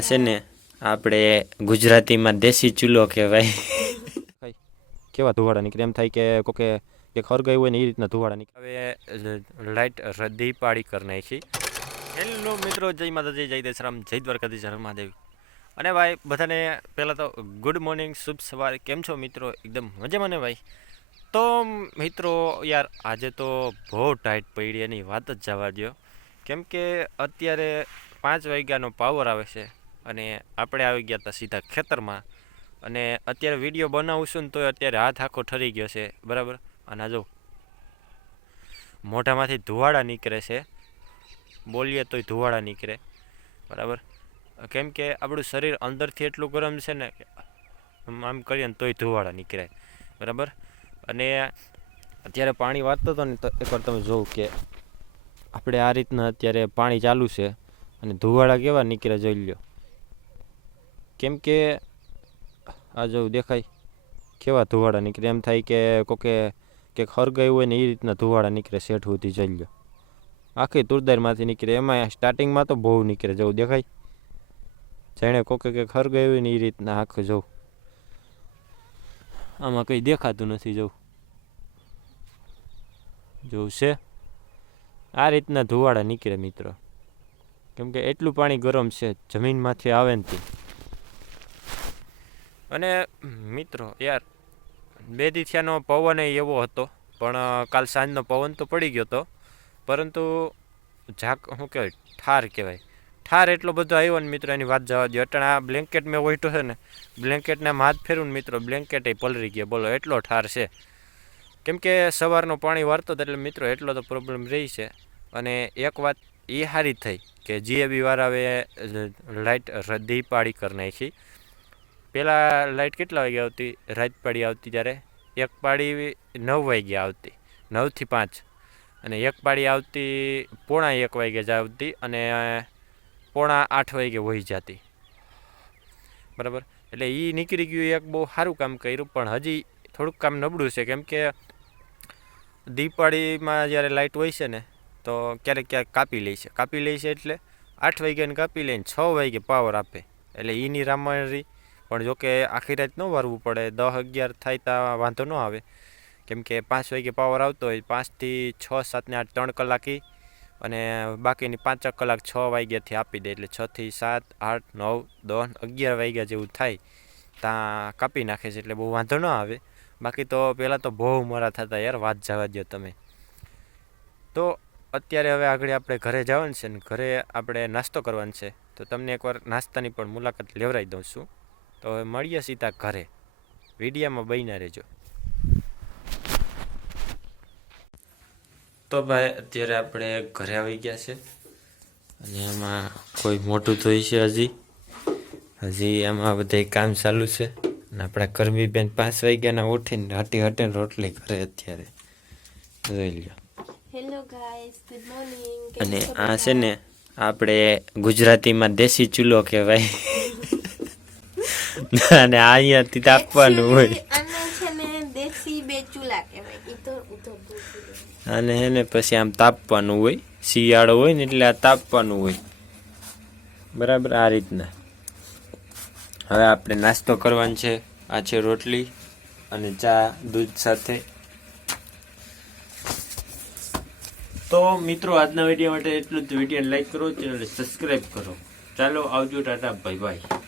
છે ને આપણે ગુજરાતીમાં દેશી ચૂલો કહેવાય. કેવા ધુવાડા નીકળે? એમ થાય કે કોકે કે ગયું હોય ને એ રીતના ધુવાડા નીકળે. હવે લાઈટ રદ્દી પાડી કરી નાખી. હેલો મિત્રો જય માતાજી જય દેશરામ જય દ્વારકાધી જય મહાદેવ. અને ભાઈ બધાને પહેલાં તો ગુડ મોર્નિંગ શુભ સવાર. કેમ છો મિત્રો? એકદમ મજામાં ને ભાઈ? તો મિત્રો યાર આજે તો બહુ ટાઈટ પડી એની વાત જ જવા દો કેમ કે અત્યારે પાંચ વાગ્યાનો પાવર આવે છે. અને આપણે આવી ગયા હતા સીધા ખેતરમાં. અને અત્યારે વીડિયો બનાવું છું ને તોય અત્યારે હાથ આખો ઠરી ગયો છે. બરાબર? અને જો, મોઢામાંથી ધુવાડા નીકળે છે. બોલીએ તોય ધુવાડા નીકળે. બરાબર? કેમ કે આપણું શરીર અંદરથી એટલું ગરમ છે ને આમ કરીએ ને તોય ધુવાડા નીકળે. બરાબર? અને અત્યારે પાણી વાંચતો હતો ને તો એકવાર તમે જોવું કે આપણે આ રીતના અત્યારે પાણી ચાલુ છે. અને ધુવાડા કેવા નીકળે જોઈ લ્યો. કેમ કે આ જો દેખાય, કેવા ધુવાડા નીકળે? એમ થાય કે કોકે કે ખરગાયું હોય ને એ રીતના ધુવાડા નીકળે શેઠ સુધી જઈ લ્યો. આખી તુરદારમાંથી નીકળે. એમાં સ્ટાર્ટિંગમાં તો બહુ નીકળે. જવું દેખાય? જાણે કોકે કે ખરગાયું હોય ને એ રીતના આખું જવું આમાં કંઈ દેખાતું નથી જવું જોવું છે. આ રીતના ધુવાડા નીકળે મિત્રો. કેમ કે એટલું પાણી ગરમ છે. જમીનમાંથી આવે ને અને, મિત્રો, યાર, બે દિથિયાનો પવન એવો હતો, પણ કાલ સાંજનો પવન તો પડી ગયો હતો. પરંતુ, ઝાક, શું કહેવાય, ઠાર કહેવાય. ઠાર એટલો બધો આવ્યો ને, મિત્રો, એની વાત જવા દો. અટણ આ બ્લેન્કેટ મેં ઓઈટો છે ને, બ્લેન્કેટને માથ ફેરવું ને, મિત્રો, બ્લેન્કેટ પલરી ગયા. બોલો, એટલો ઠાર છે. કેમ કે સવારનું પાણી વારતો હતો એટલે, મિત્રો, એટલો તો પ્રોબ્લેમ રહી છે. અને એક વાત એ સારી થઈ કે જીએબી આવે લાઇટ રદી પાડી કરી નાખી. પહેલાં લાઇટ કેટલા વાગે આવતી? રાત પાડી આવતી ત્યારે એક પાડી નવ વાગે આવતી. નવથી પાંચ. અને એક પાડી આવતી પોણા એક વાગે જ આવતી અને પોણા આઠ વાગે વહી જતી. બરાબર? એટલે એ નીકળી ગયું એક બહુ સારું કામ કર્યું, પણ હજી થોડુંક કામ નબળું છે. કેમ કે દીપાળીમાં જ્યારે લાઇટ હોય છે ને, તો ક્યારેક ક્યારેક કાપી લે છે. કાપી લે છે એટલે આઠ વાગ્યાને કાપી લઈને છ વાગે પાવર આપે. એટલે એની રામાયણ પણ જોકે આખી રાત ન વારવું પડે દસ અગિયાર થાય ત્યાં વાંધો ન આવે. કેમ કે પાંચ વાગે પાવર આવતો હોય, પાંચથી છ સાતને આઠ, ત્રણ કલાકી અને બાકીની પાંચ કલાક છ વાગ્યાથી આપી દે. એટલે છથી સાત, આઠ, નવ, દસ, અગિયાર વાગ્યા જેવું થાય ત્યાં કાપી નાખે છે એટલે બહુ વાંધો ન આવે. બાકી તો પહેલાં તો બહુ મરા થતા યાર, વાત જવા દો તમે. તો અત્યારે હવે આગળ આપણે ઘરે જવાનું છે ને, ઘરે આપણે નાસ્તો કરવાનો છે. તો તમને એકવાર નાસ્તાની પણ મુલાકાત લેવડાવી દઉં છું. તો હવે મળીએ સીતા ઘરે. વિડીયામાં બન્યા રહેજો. તો ભાઈ અત્યારે આપણે ઘરે આવી ગયા છે. અને એમાં કોઈ મોટું થયું છે હજી? હજી એમાં બધા કામ ચાલુ છે. અને આપણા કરમી બેન પાંચ વાગ્યાના ઉઠીને હટી હટીને રોટલી કરે અત્યારે. જોઈ લ્યો. હેલો ગાઈસ ગુડ મોર્નિંગ અને આ છે ને આપણે ગુજરાતીમાં દેશી ચૂલો કહેવાય. અને આ અહીંયાથી તાપવાનું હોય. અને એને પછી આમ તાપવાનું હોય. શિયાળો હોય ને એટલે આ તાપવાનું હોય. બરાબર આ રીતના. હવે આપણે નાસ્તો કરવાનો છે. આ છે રોટલી અને ચા દૂધ સાથે. તો મિત્રો આજના વીડિયો માટે એટલું જ. વીડિયો લાઈક કરો ચેનલ સબસ્ક્રાઈબ કરો. ચાલો આવજો ટાટા ભાઈ બાય